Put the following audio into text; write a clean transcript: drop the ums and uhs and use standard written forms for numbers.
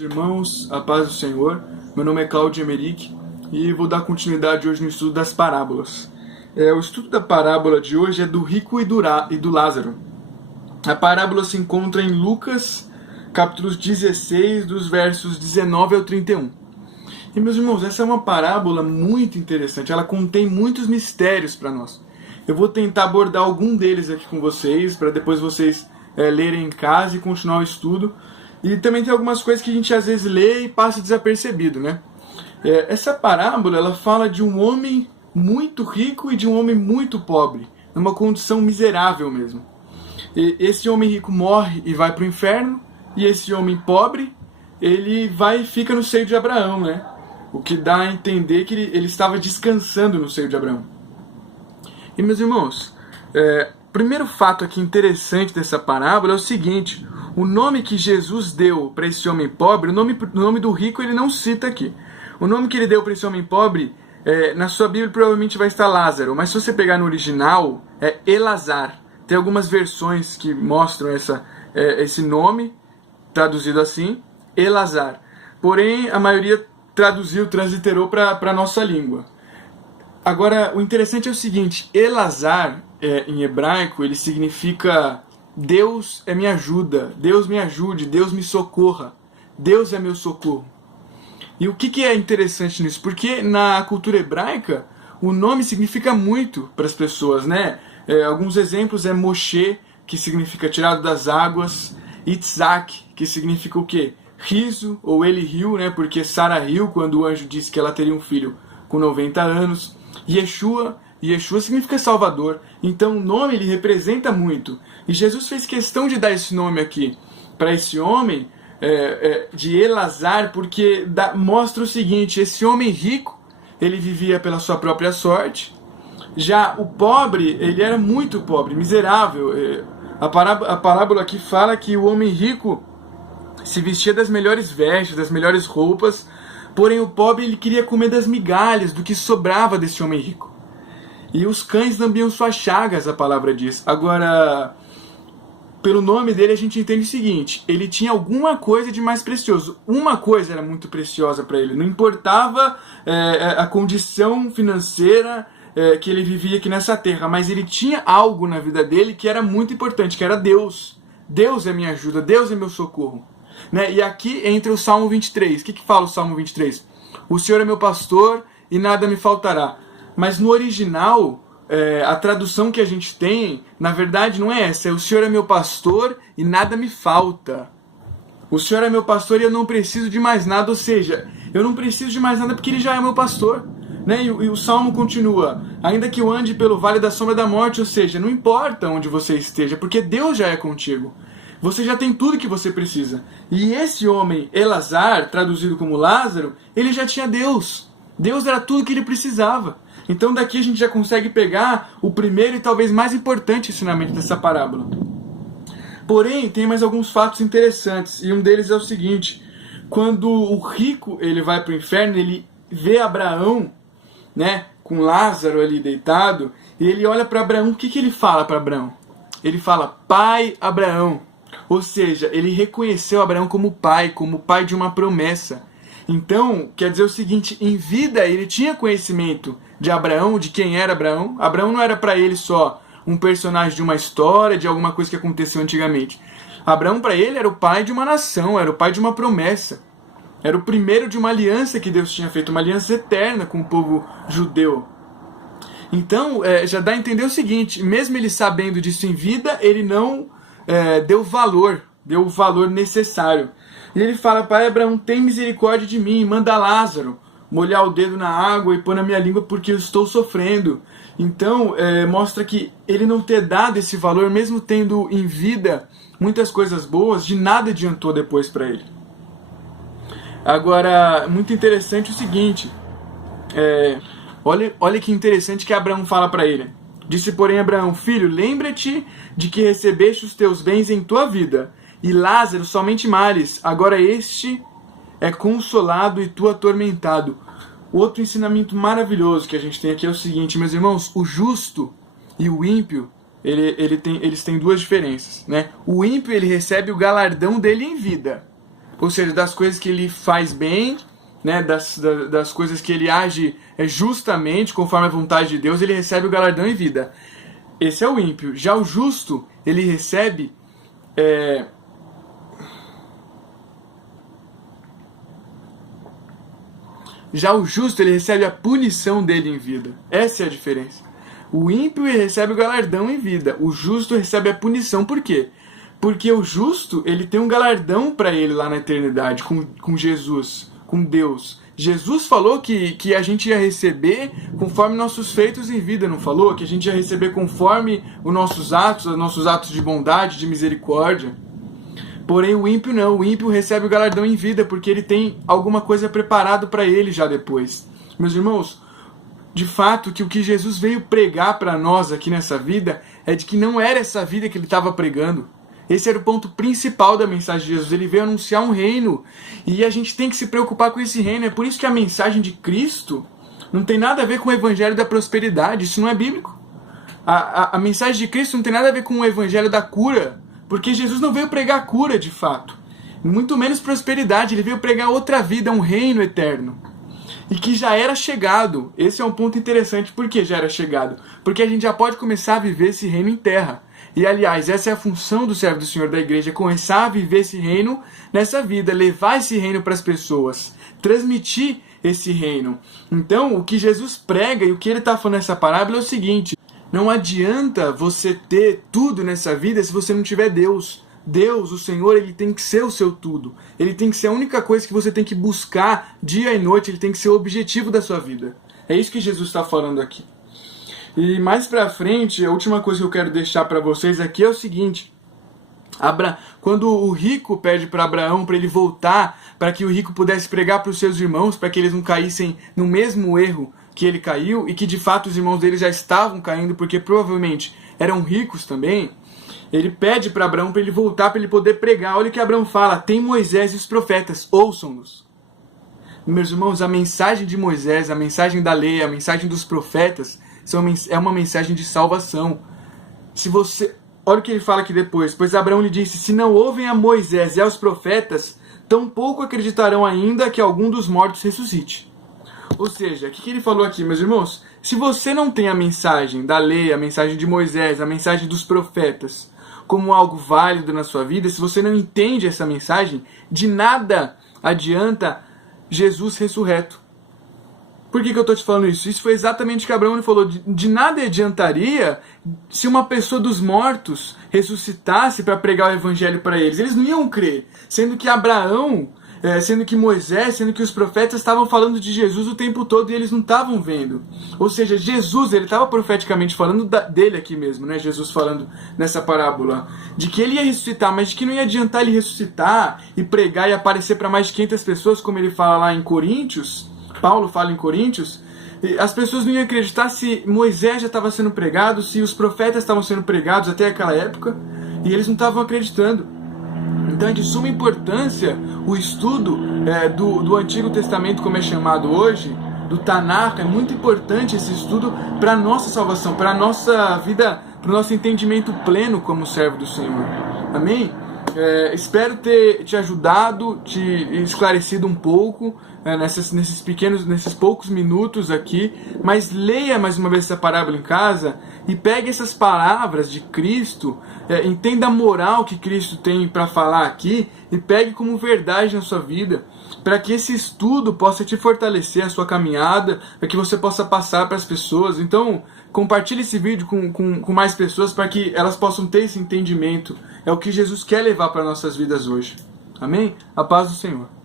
Irmãos, a paz do Senhor, meu nome é Cláudio Emerick e vou dar continuidade hoje no estudo das parábolas. O estudo da parábola de hoje é do rico e do Lázaro. A parábola se encontra em Lucas, capítulos 16, dos versos 19 ao 31. E meus irmãos, essa é uma parábola muito interessante, ela contém muitos mistérios para nós. Eu vou tentar abordar algum deles aqui com vocês, para depois vocês lerem em casa e continuar o estudo. E também tem algumas coisas que a gente às vezes lê e passa desapercebido, né? Essa parábola, ela fala de um homem muito rico e de um homem muito pobre, numa condição miserável mesmo. E esse homem rico morre e vai para o inferno, e esse homem pobre, ele vai e fica no seio de Abraão, né? O que dá a entender que ele estava descansando no seio de Abraão. E meus irmãos, o primeiro fato aqui interessante dessa parábola é o seguinte: o nome que Jesus deu para esse homem pobre, o nome do rico ele não cita aqui. O nome que ele deu para esse homem pobre, na sua Bíblia provavelmente vai estar Lázaro, mas se você pegar no original, é Elazar. Tem algumas versões que mostram esse nome, traduzido assim, Elazar. Porém, a maioria transliterou para a nossa língua. Agora, o interessante é o seguinte: Elazar, em hebraico, ele significa Deus é minha ajuda, Deus me ajude, Deus me socorra, Deus é meu socorro. E o que é interessante nisso? Porque na cultura hebraica, o nome significa muito para as pessoas, né? Alguns exemplos é Moshe, que significa tirado das águas, Itzak, que significa o quê? Riso, ou ele riu, né? Porque Sara riu quando o anjo disse que ela teria um filho com 90 anos. Yeshua significa Salvador. Então o nome ele representa muito. E Jesus fez questão de dar esse nome aqui para esse homem, de Elazar, porque mostra o seguinte: esse homem rico, ele vivia pela sua própria sorte. Já o pobre, ele era muito pobre, miserável. A parábola aqui fala que o homem rico se vestia das melhores vestes, das melhores roupas, porém o pobre ele queria comer das migalhas, do que sobrava desse homem rico. E os cães lambiam suas chagas, a palavra diz. Agora, pelo nome dele a gente entende o seguinte: ele tinha alguma coisa de mais precioso. Uma coisa era muito preciosa para ele. Não importava a condição financeira que ele vivia aqui nessa terra, mas ele tinha algo na vida dele que era muito importante, que era Deus. Deus é minha ajuda, Deus é meu socorro. Né? E aqui entra o Salmo 23. O que fala o Salmo 23? O Senhor é meu pastor e nada me faltará. Mas no original, a tradução que a gente tem, na verdade não é essa. É o Senhor é meu pastor e nada me falta. O Senhor é meu pastor e eu não preciso de mais nada. Ou seja, eu não preciso de mais nada porque Ele já é meu pastor. Né? E o Salmo continua: ainda que eu ande pelo vale da sombra da morte. Ou seja, não importa onde você esteja, porque Deus já é contigo. Você já tem tudo que você precisa. E esse homem, Elazar, traduzido como Lázaro, ele já tinha Deus. Deus era tudo que ele precisava. Então daqui a gente já consegue pegar o primeiro e talvez mais importante ensinamento dessa parábola. Porém, tem mais alguns fatos interessantes, e um deles é o seguinte: quando o rico ele vai para o inferno, ele vê Abraão, né, com Lázaro ali deitado, e ele olha para Abraão. O que ele fala para Abraão? Ele fala: Pai Abraão. Ou seja, ele reconheceu Abraão como pai de uma promessa. Então, quer dizer o seguinte: em vida ele tinha conhecimento de Abraão, de quem era Abraão. Abraão não era para ele só um personagem de uma história, de alguma coisa que aconteceu antigamente. Abraão para ele era o pai de uma nação, era o pai de uma promessa. Era o primeiro de uma aliança que Deus tinha feito, uma aliança eterna com o povo judeu. Então, já dá a entender o seguinte: mesmo ele sabendo disso em vida, ele não deu o valor necessário. E ele fala: Pai Abraão, tem misericórdia de mim, manda Lázaro molhar o dedo na água e pôr na minha língua porque eu estou sofrendo. Então, mostra que ele não ter dado esse valor, mesmo tendo em vida muitas coisas boas, de nada adiantou depois para ele. Agora, muito interessante o seguinte, olha que interessante que Abraão fala para ele. Disse, porém, Abraão: Filho, lembra-te de que recebeste os teus bens em tua vida, e Lázaro somente males. Agora este é consolado e tu atormentado. Outro ensinamento maravilhoso que a gente tem aqui é o seguinte, meus irmãos: o justo e o ímpio, eles têm duas diferenças, né? O ímpio, ele recebe o galardão dele em vida, ou seja, das coisas que ele faz bem, né, das coisas que ele age justamente, conforme a vontade de Deus, ele recebe o galardão em vida. Esse é o ímpio. Já o justo, ele recebe... Já o justo, ele recebe a punição dele em vida. Essa é a diferença. O ímpio recebe o galardão em vida. O justo recebe a punição. Por quê? Porque o justo, ele tem um galardão para ele lá na eternidade, com Jesus, com Deus. Jesus falou que a gente ia receber conforme nossos feitos em vida, não falou? Que a gente ia receber conforme os nossos atos de bondade, de misericórdia. Porém, o ímpio não. O ímpio recebe o galardão em vida, porque ele tem alguma coisa preparado para ele já depois. Meus irmãos, de fato, que o que Jesus veio pregar para nós aqui nessa vida é de que não era essa vida que ele estava pregando. Esse era o ponto principal da mensagem de Jesus. Ele veio anunciar um reino. E a gente tem que se preocupar com esse reino. É por isso que a mensagem de Cristo não tem nada a ver com o evangelho da prosperidade. Isso não é bíblico. A mensagem de Cristo não tem nada a ver com o evangelho da cura. Porque Jesus não veio pregar cura, de fato. Muito menos prosperidade. Ele veio pregar outra vida, um reino eterno. E que já era chegado. Esse é um ponto interessante. Por que já era chegado? Porque a gente já pode começar a viver esse reino em terra. E, aliás, essa é a função do servo do Senhor da igreja, começar a viver esse reino nessa vida, levar esse reino para as pessoas, transmitir esse reino. Então, o que Jesus prega e o que ele está falando nessa parábola é o seguinte: não adianta você ter tudo nessa vida se você não tiver Deus. Deus, o Senhor, ele tem que ser o seu tudo. Ele tem que ser a única coisa que você tem que buscar dia e noite, ele tem que ser o objetivo da sua vida. É isso que Jesus está falando aqui. E mais pra frente, a última coisa que eu quero deixar para vocês aqui é o seguinte: quando o rico pede para Abraão para ele voltar, para que o rico pudesse pregar para os seus irmãos, para que eles não caíssem no mesmo erro que ele caiu, e que de fato os irmãos dele já estavam caindo, porque provavelmente eram ricos também, ele pede para Abraão para ele voltar, para ele poder pregar. Olha o que Abraão fala: tem Moisés e os profetas, ouçam-nos. Meus irmãos, a mensagem de Moisés, a mensagem da lei, a mensagem dos profetas é uma mensagem de salvação. Olha o que ele fala aqui depois: pois Abraão lhe disse, se não ouvem a Moisés e aos profetas, tampouco acreditarão ainda que algum dos mortos ressuscite. Ou seja, o que ele falou aqui, meus irmãos? Se você não tem a mensagem da lei, a mensagem de Moisés, a mensagem dos profetas como algo válido na sua vida, se você não entende essa mensagem, de nada adianta Jesus ressurreto. Por que eu estou te falando isso? Isso foi exatamente o que Abraão falou. De nada adiantaria se uma pessoa dos mortos ressuscitasse para pregar o evangelho para eles. Eles não iam crer. Sendo que Abraão, sendo que Moisés, sendo que os profetas estavam falando de Jesus o tempo todo e eles não estavam vendo. Ou seja, Jesus, ele estava profeticamente falando dele aqui mesmo, né? Jesus falando nessa parábola, de que ele ia ressuscitar, mas de que não ia adiantar ele ressuscitar e pregar e aparecer para mais de 500 pessoas, como ele fala lá em Coríntios. Paulo fala em Coríntios, as pessoas não iam acreditar se Moisés já estava sendo pregado, se os profetas estavam sendo pregados até aquela época, e eles não estavam acreditando. Então é de suma importância o estudo do Antigo Testamento, como é chamado hoje, do Tanakh. É muito importante esse estudo para a nossa salvação, para a nossa vida, para o nosso entendimento pleno como servo do Senhor. Amém? Espero ter te ajudado, te esclarecido um pouco nesses poucos minutos aqui, mas leia mais uma vez essa parábola em casa e pegue essas palavras de Cristo, entenda a moral que Cristo tem para falar aqui e pegue como verdade na sua vida, para que esse estudo possa te fortalecer a sua caminhada, para que você possa passar para as pessoas. Então, compartilhe esse vídeo com mais pessoas para que elas possam ter esse entendimento. É o que Jesus quer levar para nossas vidas hoje. Amém? A paz do Senhor.